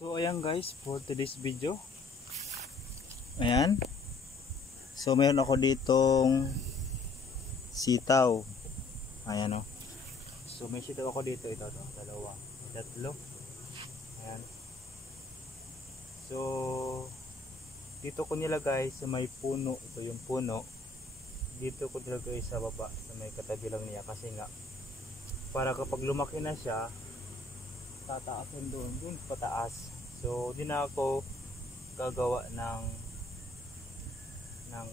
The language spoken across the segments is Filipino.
So ayan guys, for today's video, ayan, so meron ako ditong sitaw. Ayan o. So may sitaw ako dito, ito, dalawa, tatlo. Ayan. So dito ko nilagay sa may puno, ito yung puno. Dito ko nilagay sa baba, sa may katabi lang niya, kasi nga para kapag lumaki na siya, tataasin doon pataas. So di na ako gagawa ng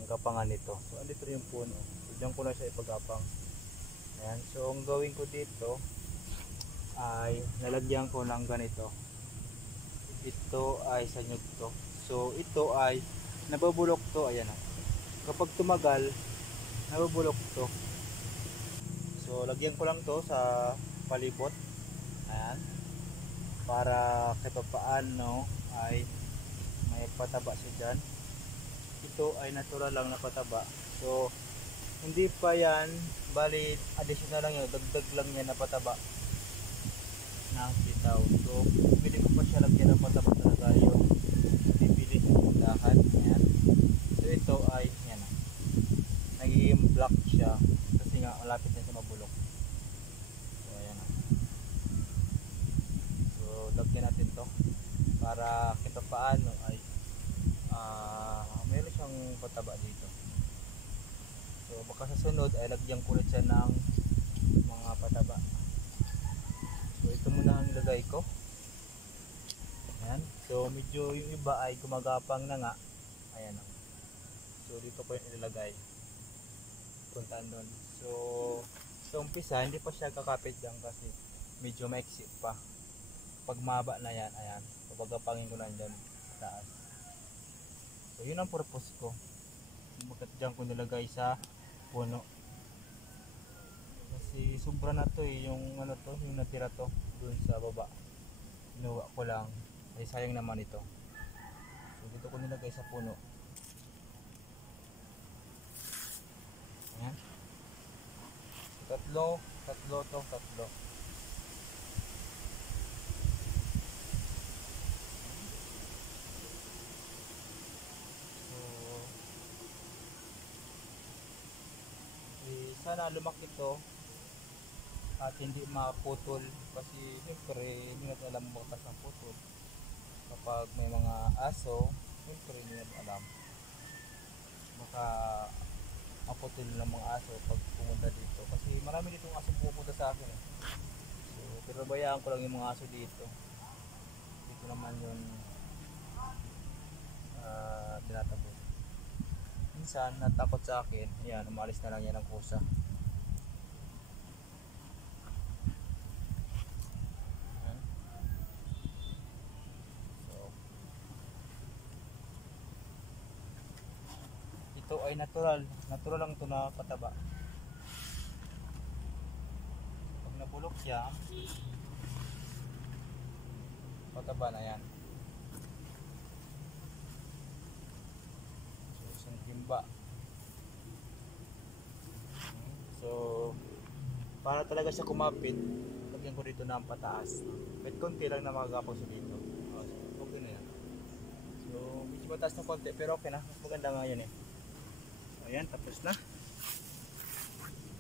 gapangan nito. So andito rin yung puno, so diyan ko na siya ipagapang. Ayan. So ang gawin ko dito ay nalagyan ko ng ganito. Ito ay sanyog to. So ito ay nabubulok to. Ayan, kapag tumagal nabubulok to. So lagyan ko lang to sa palibot. Ayan, para kahit paano ay may pataba siya dyan. Ito ay natural lang na pataba. So hindi pa yan, bali additional lang yun, dagdag lang yan na pataba ng sitaw. So pili ko pa siya lagyan ng pataba talaga, yung bibili yung dahan. Ayan. So ito ay yan, nagiging black siya kasi nga malapit na sa mabulok. So ayan, so lagyan natin to para kita paano ay meron siyang pataba dito. So baka sa sunod ay lagyan ko ulit siya ng mga pataba. So ito muna ang ilagay ko. Ayan. So medyo yung iba ay gumagapang na nga. Ayan. So dito ko yung ilalagay. Puntaan doon. So sa umpisa hindi pa siya kakapit dyan kasi medyo maiksi pa. Pag maba na yan, ayan, papagapangin ko na dyan sa taas. So yun ang purpose ko, bakit dyan ko nilagay sa puno, kasi sobra na to yung ano to, yung natira to dun sa baba, inuwa ko lang, ay sayang naman ito. So dito ko nilagay sa puno. Ayan, tatlo to, tatlo. Sana lumaki ito at hindi maputol, kasi siyempre hindi natin alam bukas ang putol. Kapag may mga aso, siyempre hindi natin alam, baka maputol ng mga aso pag pumunta dito, kasi marami ditong aso pupunta sa akin So pero bayaan ko lang yung mga aso dito. Dito naman yung tinatabos. Minsan natakot sa akin, ayan, umalis na lang yan ng kusa. So ito ay natural lang ito na pataba. Pag nabulok siya, pataba na yan. So isang timba. So para talaga siya kumapit, lagyan ko dito ng pataas. Kahit konti lang na magagapang siya dito. Okay na yan. So medyo mataas ng konti pero okay na, mas maganda nga yan So ayan, tapos na.